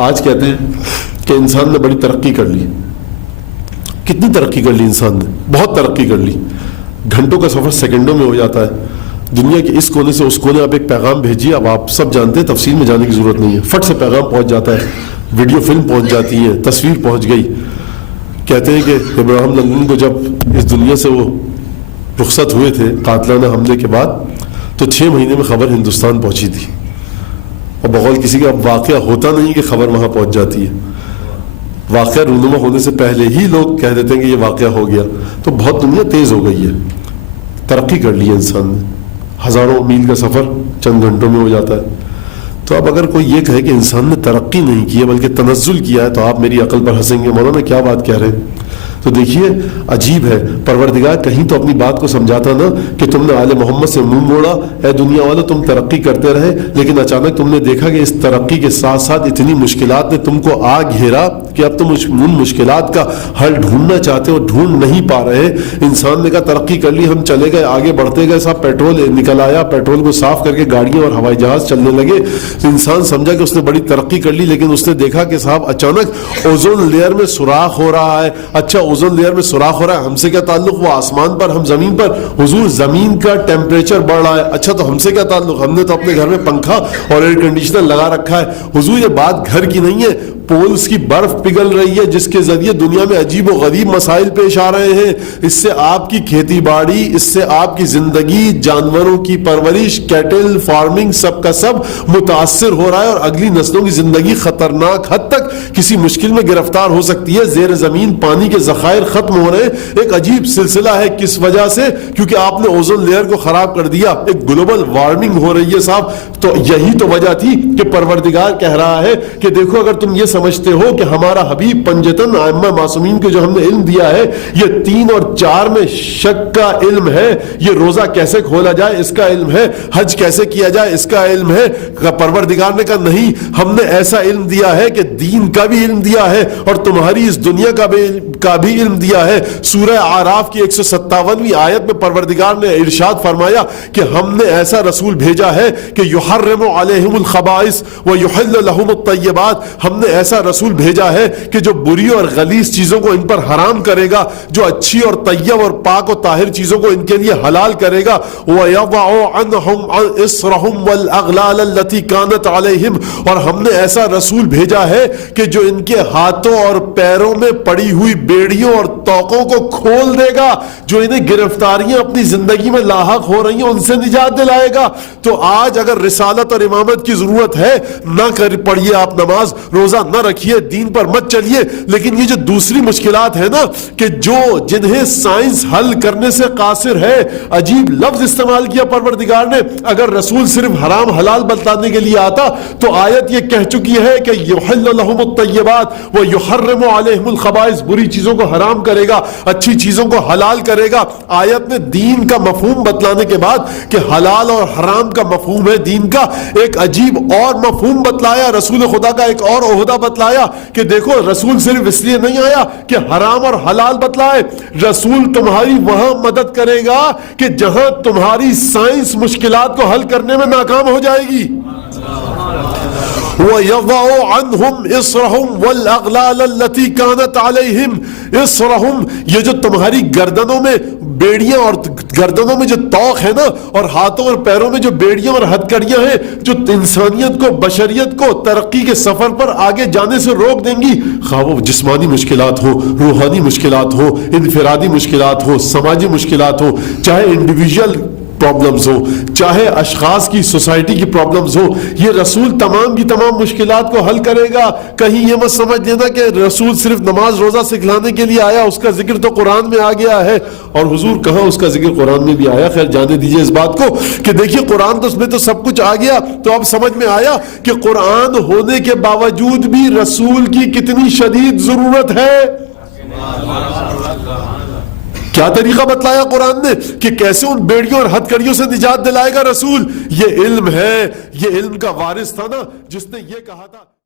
آج کہتے ہیں کہ انسان نے بڑی ترقی کر لی. کتنی ترقی کر لی انسان نے؟ بہت ترقی کر لی. گھنٹوں کا سفر سیکنڈوں میں ہو جاتا ہے. دنیا کے اس کونے سے اس کونے آپ ایک پیغام بھیجیے. اب آپ سب جانتے ہیں, تفصیل میں جانے کی ضرورت نہیں ہے, فٹ سے پیغام پہنچ جاتا ہے. ویڈیو فلم پہنچ جاتی ہے, تصویر پہنچ گئی. کہتے ہیں کہ ابراہیم لنگن کو جب اس دنیا سے وہ رخصت ہوئے تھے قاتلانہ حملے کے بعد, تو 6 مہینے میں خبر ہندوستان پہنچی تھی. اور بقول کسی کا اب واقعہ ہوتا نہیں کہ خبر وہاں پہنچ جاتی ہے. واقعہ رونما ہونے سے پہلے ہی لوگ کہہ دیتے ہیں کہ یہ واقعہ ہو گیا. تو بہت دنیا تیز ہو گئی ہے, ترقی کر لی ہے انسان نے. ہزاروں میل کا سفر چند گھنٹوں میں ہو جاتا ہے. تو اب اگر کوئی یہ کہے کہ انسان نے ترقی نہیں کی ہے بلکہ تنزل کیا ہے, تو آپ میری عقل پر ہنسیں گے, مولانا کیا بات کہہ رہے ہیں. تو دیکھیے عجیب ہے, پروردگار کہیں تو اپنی بات کو سمجھاتا نا کہ تم نے آل محمد سے منہ موڑا, اے دنیا والو تم ترقی کرتے رہے, لیکن اچانک تم نے دیکھا کہ اس ترقی کے ساتھ ساتھ اتنی مشکلات نے تم کو آ گھیرا کہ اب تم ان مشکلات کا حل ڈھونڈنا چاہتے ہو, ڈھونڈ نہیں پا رہے. انسان نے کہا ترقی کر لی, ہم چلے گئے, آگے بڑھتے گئے, صاحب پیٹرول نکل آیا, پیٹرول کو صاف کر کے گاڑیاں اور ہوائی جہاز چلنے لگے. انسان سمجھا کہ اس نے بڑی ترقی کر لی, لیکن اس نے دیکھا کہ صاحب اچانک اوزون لیئر میں سوراخ ہو رہا ہے. اچھا اوزون لیئر میں سوراخ ہو رہا ہے, ہم سے کیا تعلق, وہ آسمان پر, ہم زمین پر. حضور زمین کا ٹیمپریچر بڑھ رہا ہے, اچھا تو ہم سے کیا تعلق, ہم نے تو اپنے گھر میں پنکھا اور ایئر کنڈیشنر لگا رکھا ہے. حضور یہ بات گھر کی نہیں ہے, پولز کی برف پگھل رہی ہے جس کے ذریعے دنیا میں عجیب و غریب مسائل پیش آ رہے ہیں. اس سے آپ کی کھیتی باڑی, اس سے آپ کی زندگی, جانوروں کی پرورش, کیٹل فارمنگ, سب کا سب متاثر ہو رہا ہے, اور اگلی نسلوں کی زندگی خطرناک حد تک کسی مشکل میں گرفتار ہو سکتی ہے. زیر زمین پانی کے ذخائر ختم ہو رہے ہیں. ایک عجیب سلسلہ ہے, کس وجہ سے, کیونکہ آپ نے اوزون لیئر کو خراب کر دیا. ایک گلوبل وارمنگ ہو رہی ہے صاحب. تو یہی تو وجہ تھی کہ پروردگار کہہ رہا ہے کہ دیکھو اگر تم یہ سمجھتے ہو کہ ہمارا حبیب پنجتن ائمہ معصومین کو جو ہم نے علم دیا ہے یہ 3 اور 4 میں شک کا علم ہے, یہ روزہ کیسے کھولا جائے اس کا علم ہے, حج کیسے کیا جائے اس کا علم ہے, پروردگار نے کہا نہیں, ہم نے ایسا علم دیا ہے کہ دین کا بھی علم دیا ہے اور تمہاری اس دنیا کا بھی علم دیا ہے. سورہ اعراف کی 157ویں آیت میں پروردگار نے ارشاد فرمایا کہ ہم نے ایسا رسول بھیجا ہے کہ یحرم علیہم الخبائث ویحل لہم الطیبات. ہم نے ایسا رسول بھیجا ہے کہ جو بری اور غلیظ چیزوں کو ان پر حرام کرے گا, جو اچھی اور طیب اور پاک و طاہر چیزوں کو ان کے لیے حلال کرے گا. وَيَضَعُ عَنْهُمْ إِصْرَهُمْ وَالْأَغْلَالَ الَّتِي كَانَتْ عَلَيْهِمْ. اور ہم نے ایسا رسول بھیجا ہے کہ جو ان کے ہاتھوں اور پیروں میں پڑی ہوئی بیڑیوں اور توقوں کو کھول دے گا, جو انہیں گرفتاریاں اپنی زندگی میں لاحق ہو رہی ہیں ان سے نجات دلائے گا. تو آج اگر رسالت اور امامت کی ضرورت ہے, نہ پڑھیے آپ نماز, روزہ نہ رکھیے, دین پر مت چلیے, لیکن یہ جو دوسری مشکلات ہے نا کہ جنہیں سائنس حل کرنے سے قاصر ہے, عجیب لفظ استعمال کیا پروردگار نے. اگر رسول صرف حرام حلال بتلانے کے لیے آتا تو آیت یہ کہہ چکی ہے کہ یحل لہم الطیبات ویحرم علیہم الخبائث, بری چیزوں کو حرام کرے گا, اچھی چیزوں کو حلال کرے گا. آیت نے دین کا مفہوم بتلانے کے بعد کہ حلال اور حرام کا مفہوم ہے دین کا, ایک عجیب اور مفہوم بتلایا, رسول خدا کا ایک اور عہدہ بتلایا کہ دیکھو رسول صرف اس لیے نہیں آیا کہ حرام اور حلال بتلائے, رسول تمہاری وہاں مدد کرے گا کہ جہاں تمہاری سائنس مشکلات کو حل کرنے میں ناکام ہو جائے گی. وَيَضَعُ عَنْهُمْ إِصْرَهُمْ وَالْأَغْلَالَ الَّتِي كَانَتْ عَلَيْهِمْ. إِصْرَهُمْ, یہ جو تمہاری گردنوں میں بیڑیاں اور گردنوں میں جو توق ہے نا, اور ہاتھوں اور پیروں میں جو بیڑیاں اور ہتھکڑیاں ہیں جو انسانیت کو, بشریت کو ترقی کے سفر پر آگے جانے سے روک دیں گی, خواہ وہ جسمانی مشکلات ہو, روحانی مشکلات ہو, انفرادی مشکلات ہو, سماجی مشکلات ہو, چاہے انڈیویجول پرابلمز ہو, چاہے اشخاص کی, سوسائٹی کی پرابلمز ہو, یہ رسول تمام کی تمام مشکلات کو حل کرے گا. کہیں یہ مت سمجھ لینا کہ رسول صرف نماز روزہ سکھلانے کے لیے آیا, اس کا ذکر تو قرآن میں آ گیا ہے. اور حضور کہاں اس کا ذکر قرآن میں بھی آیا. خیر جانے دیجئے اس بات کو کہ دیکھیے قرآن تو اس میں تو سب کچھ آ گیا. تو اب سمجھ میں آیا کہ قرآن ہونے کے باوجود بھی رسول کی کتنی شدید ضرورت ہے. کیا طریقہ بتلایا قرآن نے کہ کیسے ان بیڑیوں اور ہتھکڑیوں سے نجات دلائے گا رسول. یہ علم ہے, یہ علم کا وارث تھا نا جس نے یہ کہا تھا.